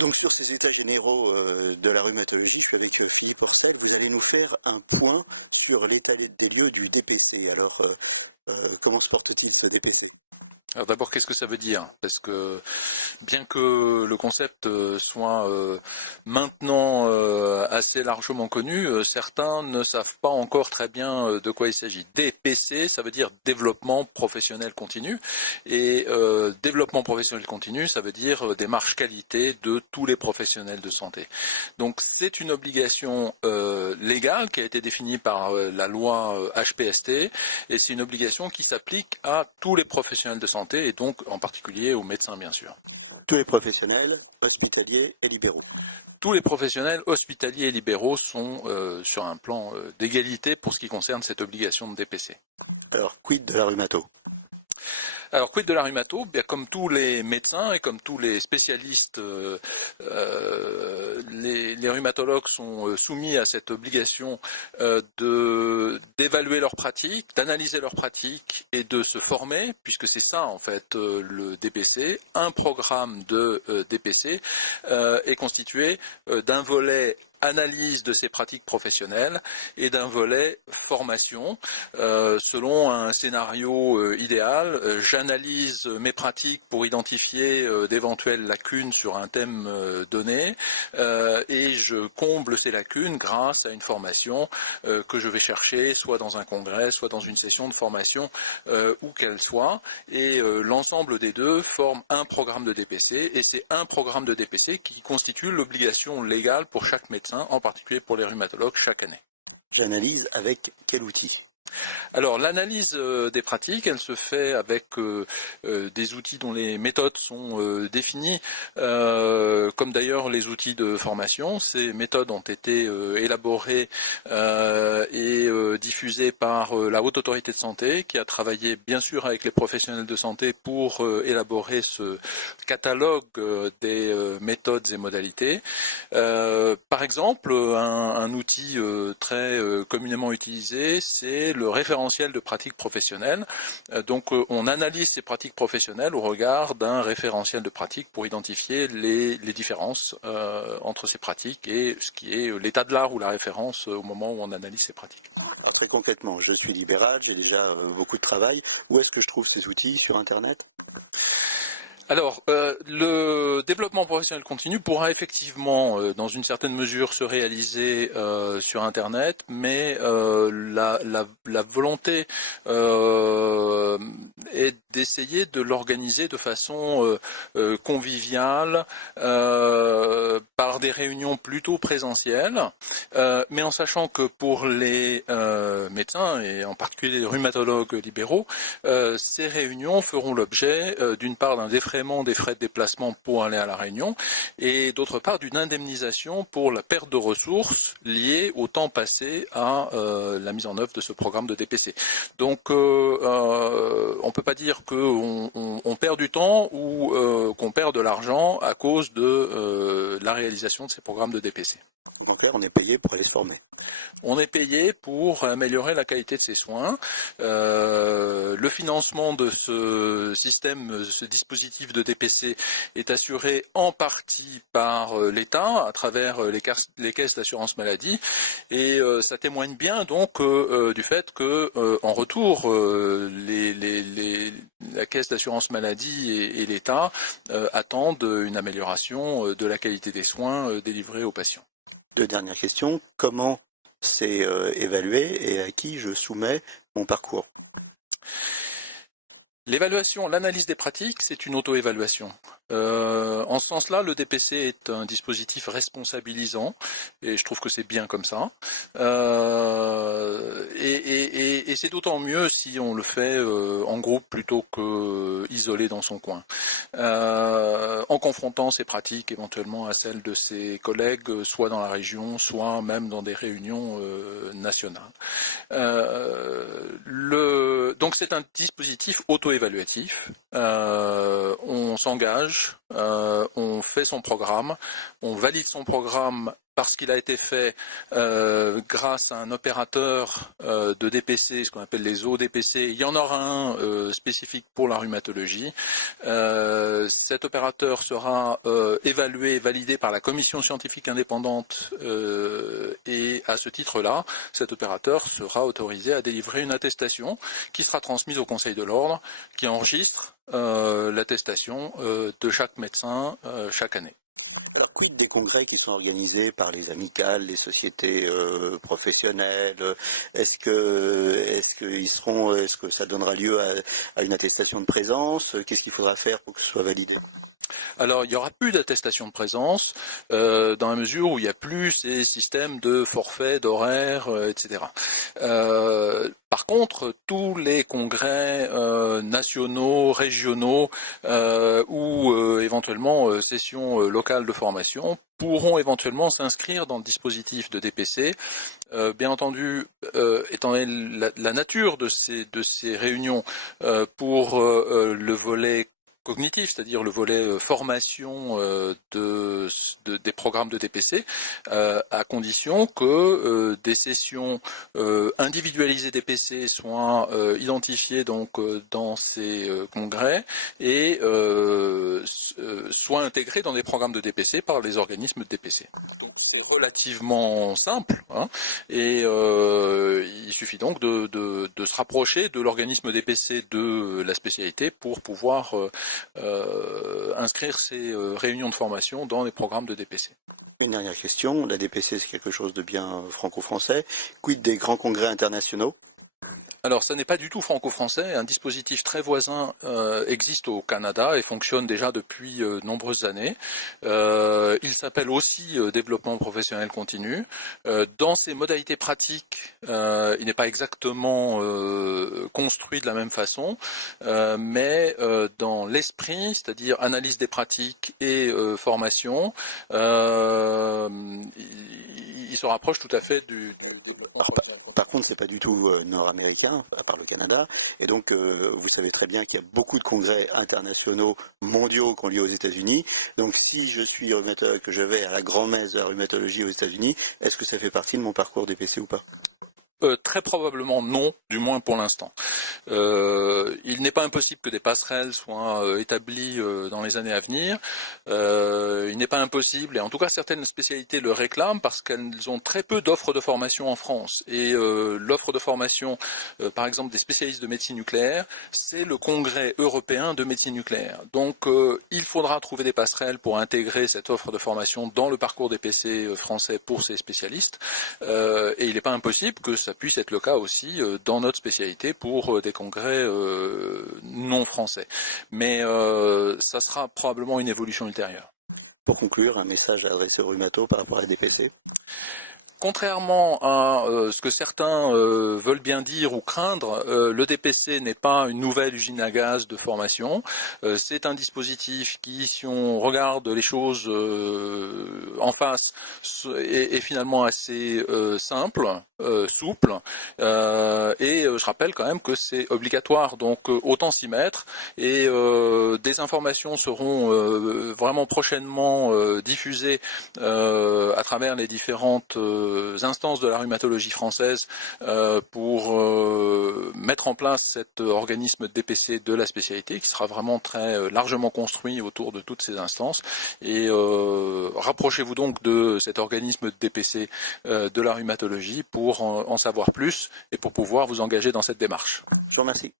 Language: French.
Donc sur ces états généraux de la rhumatologie, je suis avec Philippe Orcel. Vous allez nous faire un point sur l'état des lieux du DPC. Alors, comment se porte-t-il ce DPC? Alors d'abord, qu'est-ce que ça veut dire? Parce que bien que le concept soit maintenant assez largement connu, certains ne savent pas encore très bien de quoi il s'agit. DPC, ça veut dire développement professionnel continu, et développement professionnel continu, ça veut dire démarche qualité de tous les professionnels de santé. Donc c'est une obligation légale qui a été définie par la loi HPST, et c'est une obligation qui s'applique à tous les professionnels de santé, et donc en particulier aux médecins bien sûr. Tous les professionnels, hospitaliers et libéraux. Tous les professionnels hospitaliers et libéraux sont sur un plan d'égalité pour ce qui concerne cette obligation de DPC. Alors, quid de la rhumato? Alors, quid de la rhumato? Bien, comme tous les médecins et comme tous les spécialistes, les rhumatologues sont soumis à cette obligation d'évaluer leur pratique, d'analyser leur pratique et de se former, puisque c'est ça en fait le DPC. Un programme de DPC est constitué d'un volet analyse de ses pratiques professionnelles et d'un volet formation. Selon un scénario idéal, j'analyse mes pratiques pour identifier d'éventuelles lacunes sur un thème donné et je comble ces lacunes grâce à une formation que je vais chercher soit dans un congrès, soit dans une session de formation où qu'elle soit, et l'ensemble des deux forme un programme de DPC, et c'est un programme de DPC qui constitue l'obligation légale pour chaque médecin, en particulier pour les rhumatologues, chaque année. J'analyse avec quel outil? Alors l'analyse des pratiques, elle se fait avec des outils dont les méthodes sont définies, comme d'ailleurs les outils de formation. Ces méthodes ont été élaborées et diffusées par la Haute Autorité de Santé, qui a travaillé bien sûr avec les professionnels de santé pour élaborer ce catalogue des méthodes et modalités. Par exemple, un outil très communément utilisé, c'est le référentiel de pratiques professionnelles. Donc on analyse ces pratiques professionnelles au regard d'un référentiel de pratiques pour identifier les différences entre ces pratiques et ce qui est l'état de l'art ou la référence au moment où on analyse ces pratiques. Alors, très concrètement, je suis libéral, j'ai déjà beaucoup de travail. Où est-ce que je trouve ces outils? Sur Internet? Alors, le développement professionnel continu pourra effectivement, dans une certaine mesure, se réaliser sur Internet, mais la volonté est d'essayer de l'organiser de façon conviviale, par des réunions plutôt présentielles, mais en sachant que pour les médecins, et en particulier les rhumatologues libéraux, ces réunions feront l'objet d'une part d'un défraiement des frais de déplacement pour aller à la réunion, et d'autre part d'une indemnisation pour la perte de ressources liée au temps passé à la mise en œuvre de ce programme de DPC. Donc on ne peut pas dire qu'on perd du temps ou qu'on perd de l'argent à cause de la réalisation de ces programmes de DPC. Donc en clair, on est payé pour aller se former. On est payé pour améliorer la qualité de ses soins. Le financement de ce système, ce dispositif de DPC est assuré en partie par l'État à travers les caisses d'assurance maladie, et ça témoigne bien donc du fait que en retour la caisse d'assurance maladie et l'État attendent une amélioration de la qualité des soins délivrés aux patients. Deux dernières questions. Comment c'est évalué et à qui je soumets mon parcours? L'évaluation, l'analyse des pratiques, c'est une auto-évaluation. En ce sens-là, le DPC est un dispositif responsabilisant, et je trouve que c'est bien comme ça. Et c'est d'autant mieux si on le fait en groupe plutôt que isolé dans son coin, en confrontant ses pratiques éventuellement à celles de ses collègues, soit dans la région, soit même dans des réunions nationales. Donc c'est un dispositif auto-évaluatif. On s'engage on fait son programme, on valide son programme parce qu'il a été fait grâce à un opérateur de DPC, ce qu'on appelle les ODPC. Il y en aura un spécifique pour la rhumatologie. Cet opérateur sera évalué et validé par la commission scientifique indépendante et à ce titre-là, cet opérateur sera autorisé à délivrer une attestation qui sera transmise au Conseil de l'Ordre, qui enregistre l'attestation de chaque médecin chaque année. Alors, quid des congrès qui sont organisés par les amicales, les sociétés professionnelles? Est-ce que ça donnera lieu à une attestation de présence? Qu'est-ce qu'il faudra faire pour que ce soit validé? Alors, il n'y aura plus d'attestation de présence dans la mesure où il n'y a plus ces systèmes de forfait, d'horaire, etc. Par contre, tous les congrès nationaux, régionaux ou éventuellement sessions locales de formation pourront éventuellement s'inscrire dans le dispositif de DPC. Bien entendu, étant donné la nature de ces réunions pour le volet cognitif, c'est-à-dire le volet formation des programmes de DPC, à condition que des sessions individualisées DPC soient identifiées donc dans ces congrès et soient intégrées dans des programmes de DPC par les organismes de DPC. Donc c'est relativement simple, hein, et il suffit donc de se rapprocher de l'organisme DPC de la spécialité pour pouvoir inscrire ces réunions de formation dans les programmes de DPC. Une dernière question, la DPC c'est quelque chose de bien franco-français, quid des grands congrès internationaux? Alors, ça n'est pas du tout franco-français. Un dispositif très voisin existe au Canada et fonctionne déjà depuis nombreuses années. Il s'appelle aussi développement professionnel continu. Dans ses modalités pratiques, il n'est pas exactement construit de la même façon, mais dans l'esprit, c'est-à-dire analyse des pratiques et formation, il se rapproche tout à fait du développement professionnel continu. Par contre, c'est pas du tout nord-américain, à part le Canada, et donc vous savez très bien qu'il y a beaucoup de congrès internationaux, mondiaux qui ont lieu aux États-Unis. Donc, si je suis rhumatologue, que je vais à la grand-messe de la rhumatologie aux États-Unis, est-ce que ça fait partie de mon parcours DPC ou pas? Très probablement non, du moins pour l'instant. Il n'est pas impossible que des passerelles soient établies dans les années à venir. Il n'est pas impossible, et en tout cas certaines spécialités le réclament parce qu'elles ont très peu d'offres de formation en France. Et l'offre de formation, par exemple des spécialistes de médecine nucléaire, c'est le congrès européen de médecine nucléaire. Donc il faudra trouver des passerelles pour intégrer cette offre de formation dans le parcours DPC français pour ces spécialistes. Et il n'est pas impossible que ça puisse être le cas aussi dans notre spécialité pour des congrès non français. Mais ça sera probablement une évolution ultérieure. Pour conclure, un message à adresser aux rhumatos par rapport à la DPC? Contrairement à ce que certains veulent bien dire ou craindre, le DPC n'est pas une nouvelle usine à gaz de formation. C'est un dispositif qui, si on regarde les choses en face, est finalement assez simple, souple. Et je rappelle quand même que c'est obligatoire, donc autant s'y mettre. Et des informations seront vraiment prochainement diffusées à travers les différentes instances de la rhumatologie française pour mettre en place cet organisme de DPC de la spécialité qui sera vraiment très largement construit autour de toutes ces instances. Et rapprochez-vous donc de cet organisme de DPC de la rhumatologie pour en savoir plus et pour pouvoir vous engager dans cette démarche. Je vous remercie.